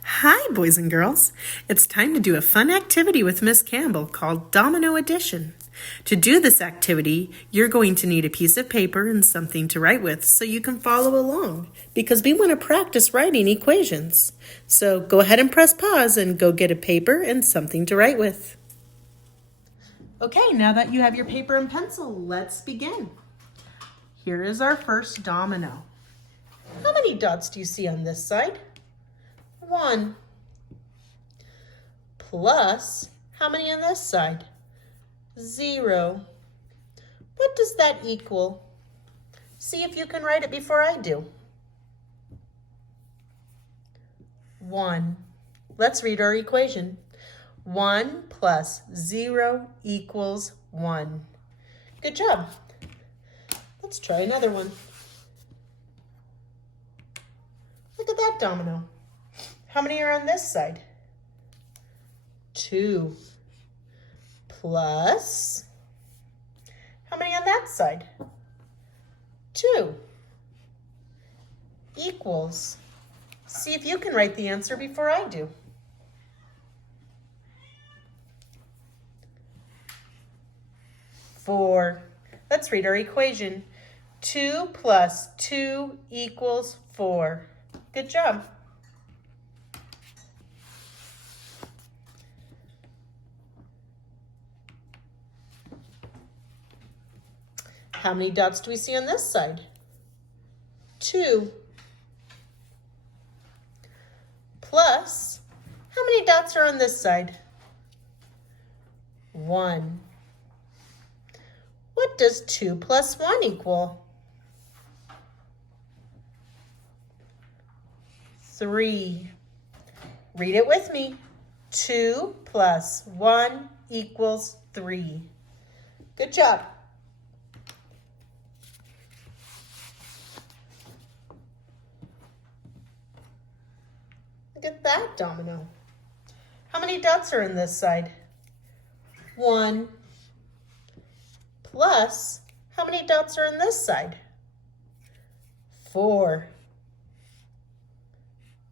Hi, boys and girls. It's time to do a fun activity with Miss Campbell called Domino Addition. To do this activity, you're going to need a piece of paper and something to write with so you can follow along because we want to practice writing equations. So go ahead and press pause and go get a paper and something to write with. Okay, now that you have your paper and pencil, let's begin. Here is our first domino. How many dots do you see on this side? 1 plus, how many on this side? 0. What does that equal? See if you can write it before I do. 1. Let's read our equation. 1 plus 0 equals 1. Good job. Let's try another one. Look at that domino. How many are on this side? 2 plus, how many on that side? 2 equals, see if you can write the answer before I do. 4. Let's read our equation. 2 plus 2 equals 4. Good job. How many dots do we see on this side? 2 plus, how many dots are on this side? 1. What does 2 plus 1 equal? 3. Read it with me. 2 plus 1 equals 3. Good job. Look at that domino. How many dots are in this side? 1 plus, how many dots are in this side? 4.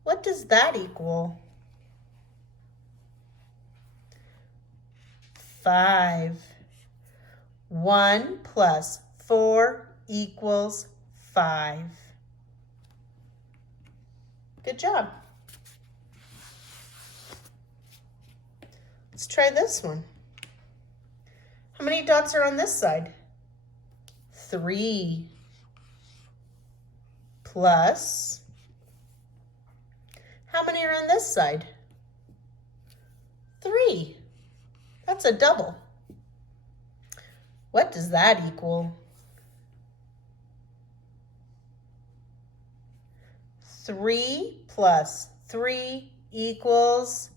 What does that equal? 5. 1 plus 4 equals 5. Good job. Let's try this one. How many dots are on this side? 3 plus, how many are on this side? 3. That's a double. What does that equal? 3 plus 3 equals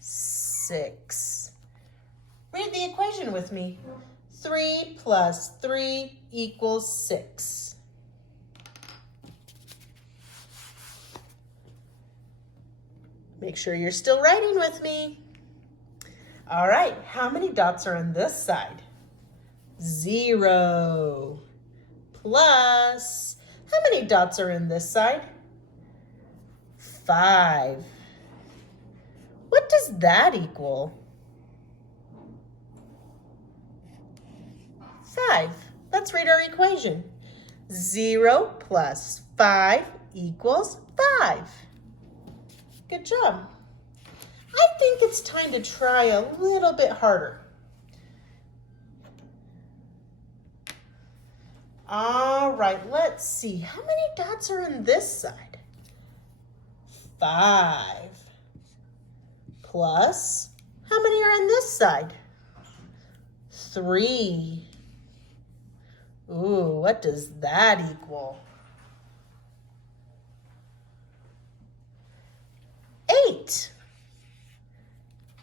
6. Read the equation with me. 3 plus 3 equals 6. Make sure you're still writing with me. All right, how many dots are on this side? 0 plus, how many dots are in this side? 5. What does that equal? 5. Let's read our equation. 0 plus 5 equals 5. Good job. I think it's time to try a little bit harder. All right, let's see. How many dots are on this side? 5 plus, how many are on this side? 3. Ooh, what does that equal? 8.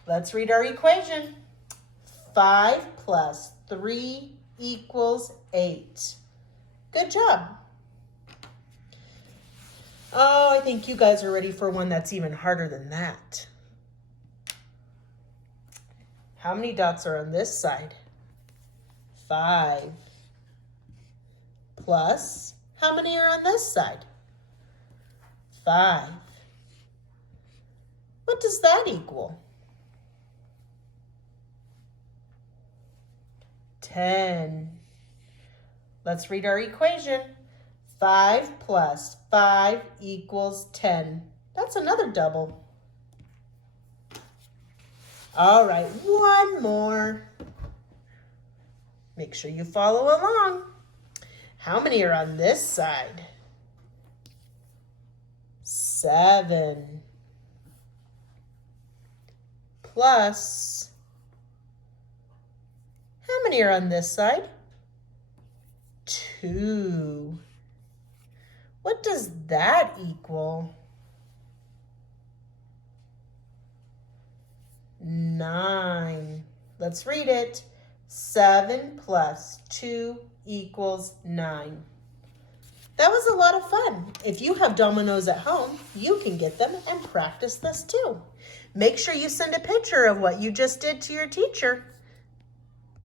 Let's read our equation. 5 plus 3 equals 8. Good job. Oh, I think you guys are ready for one that's even harder than that. How many dots are on this side? 5 plus, how many are on this side? 5. What does that equal? 10. Let's read our equation. 5 plus 5 equals 10. That's another double. All right, one more. Make sure you follow along. How many are on this side? 7 plus, how many are on this side? 2. What does that equal? 9. Let's read it. 7 plus 2 equals 9. That was a lot of fun. If you have dominoes at home, you can get them and practice this too. Make sure you send a picture of what you just did to your teacher.